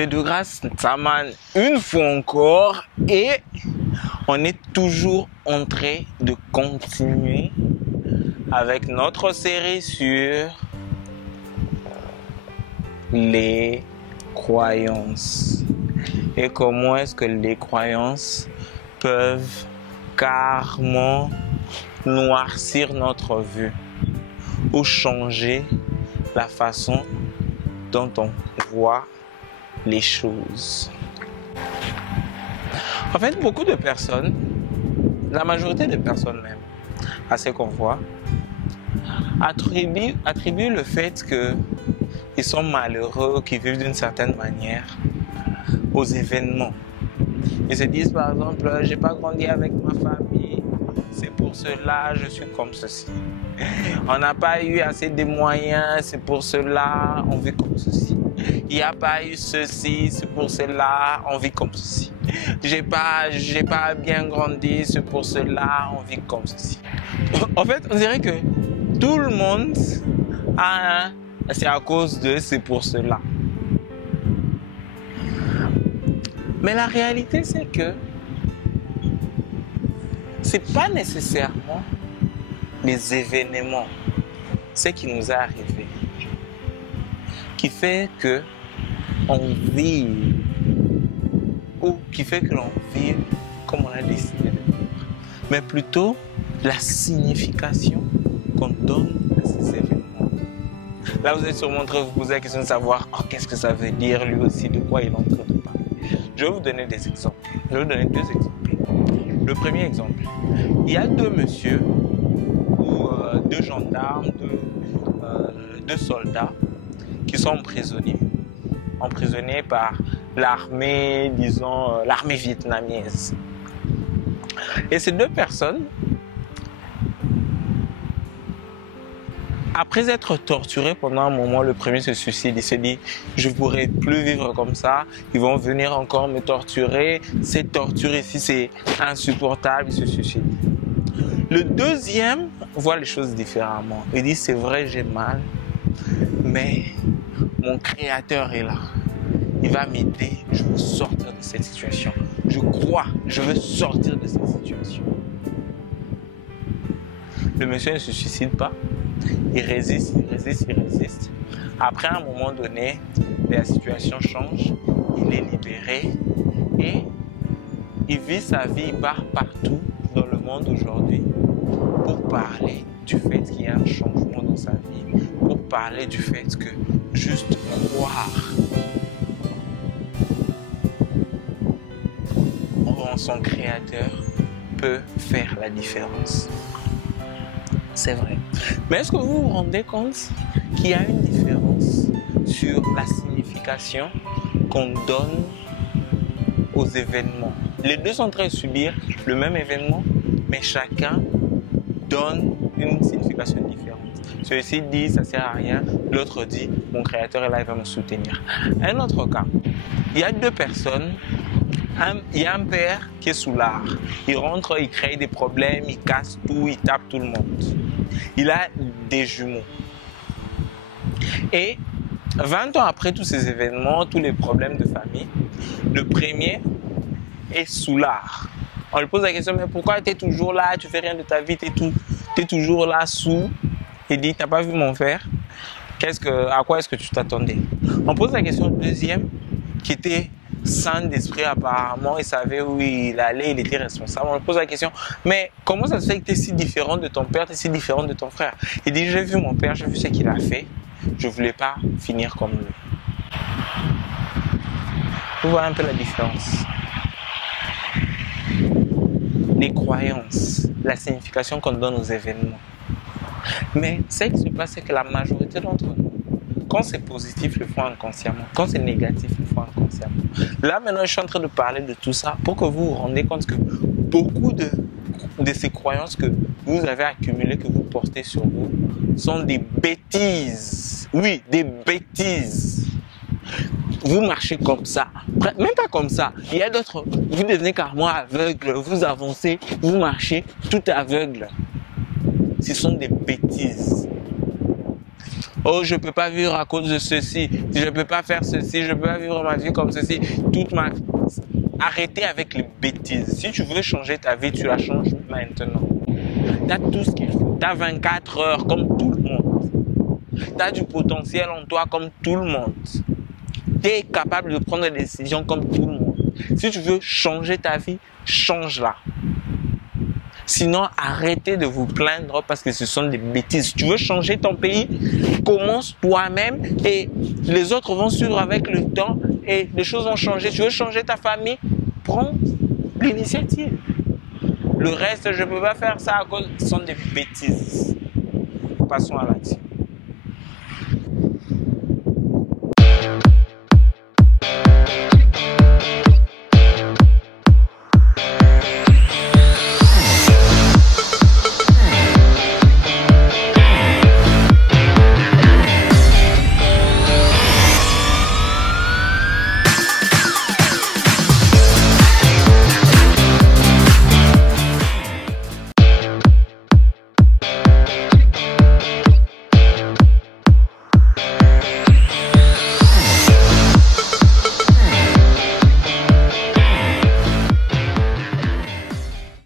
C'est de grâce, Saman, une fois encore, et on est toujours en train de continuer avec notre série sur les croyances et comment est-ce que les croyances peuvent carrément noircir notre vue ou changer la façon dont on voit les choses. En fait, beaucoup de personnes, la majorité des personnes même, à ce qu'on voit, attribuent le fait qu'ils sont malheureux, qu'ils vivent d'une certaine manière aux événements. Ils se disent par exemple, j'ai pas grandi avec ma famille, c'est pour cela je suis comme ceci. On n'a pas eu assez de moyens, c'est pour cela on vit comme ceci. Il n'y a pas eu ceci, c'est pour cela on vit comme ceci. J'ai pas bien grandi, c'est pour cela on vit comme ceci. En fait, on dirait que tout le monde a un c'est à cause de, c'est pour cela. Mais la réalité, c'est que c'est pas nécessairement les événements, ce qui nous est arrivé, qui fait que on vive ou qui fait que l'on vive comme on a décidé de vivre, mais plutôt la signification qu'on donne à ces événements. Là, vous êtes sûrement en train de vous poser la question de savoir qu'est-ce que ça veut dire lui aussi, de quoi il est en train de parler. Je vais vous donner des exemples. Je vais vous donner deux exemples. Le premier exemple, il y a deux messieurs ou deux gendarmes, deux soldats qui sont emprisonnés par l'armée, disons, l'armée vietnamienne. Et ces deux personnes, après être torturés pendant un moment, le premier se suicide. Il se dit, je ne pourrai plus vivre comme ça. Ils vont venir encore me torturer. Cette torture ici, c'est insupportable. Il se suicide. Le deuxième voit les choses différemment. Il dit, c'est vrai, j'ai mal, mais mon Créateur est là. Il va m'aider. Je veux sortir de cette situation. Je crois, je veux sortir de cette situation. Le monsieur ne se suicide pas. Il résiste. Après, à un moment donné, la situation change. Il est libéré et il vit sa vie, il part partout dans le monde aujourd'hui pour parler du fait qu'il y a un changement dans sa vie, pour parler du fait que juste croire en son Créateur peut faire la différence. C'est vrai. Mais est-ce que vous vous rendez compte qu'il y a une différence sur la signification qu'on donne aux événements? Les deux sont en train de subir le même événement, mais chacun donne une signification différente. Celui-ci dit ça sert à rien, l'autre dit mon Créateur est là, il va me soutenir. Un autre cas, il y a deux personnes. Il y a un père qui est sous l'art. Il rentre, il crée des problèmes, il casse tout, il tape tout le monde. Il a des jumeaux. Et 20 ans après tous ces événements, tous les problèmes de famille, le premier est sous l'art. On lui pose la question, mais pourquoi tu es toujours là, tu fais rien de ta vie, tu es toujours là sous. Il dit, tu n'as pas vu mon frère? À quoi est-ce que tu t'attendais? On pose la question au deuxième, qui était sain d'esprit apparemment, il savait où il allait, il était responsable. On lui pose la question, mais comment ça se fait que tu es si différent de ton père, tu es si différent de ton frère? Il dit, j'ai vu mon père, j'ai vu ce qu'il a fait, je ne voulais pas finir comme lui. Vous voyez un peu la différence. Les croyances, la signification qu'on donne aux événements. Mais ce qui se passe, c'est que la majorité d'entre nous, quand c'est positif, le font inconsciemment. Quand c'est négatif, le font inconsciemment. Là, maintenant, je suis en train de parler de tout ça pour que vous vous rendiez compte que beaucoup de ces croyances que vous avez accumulées, que vous portez sur vous, sont des bêtises. Oui, des bêtises. Vous marchez comme ça. Même pas comme ça. Il y a d'autres. Vous devenez carrément aveugle. Vous avancez, vous marchez tout aveugle. Ce sont des bêtises. Oh, je ne peux pas vivre à cause de ceci. Je ne peux pas faire ceci. Je ne peux pas vivre ma vie comme ceci. Toute ma... Arrêtez avec les bêtises. Si tu veux changer ta vie, tu la changes maintenant. Tu as tout ce qu'il faut. Tu as 24 heures comme tout le monde. Tu as du potentiel en toi comme tout le monde. Tu es capable de prendre des décisions comme tout le monde. Si tu veux changer ta vie, change-la. Sinon, arrêtez de vous plaindre parce que ce sont des bêtises. Tu veux changer ton pays, commence toi-même et les autres vont suivre avec le temps et les choses vont changer. Tu veux changer ta famille, prends l'initiative. Le reste, je ne peux pas faire ça à cause, ce sont des bêtises. Passons à l'action.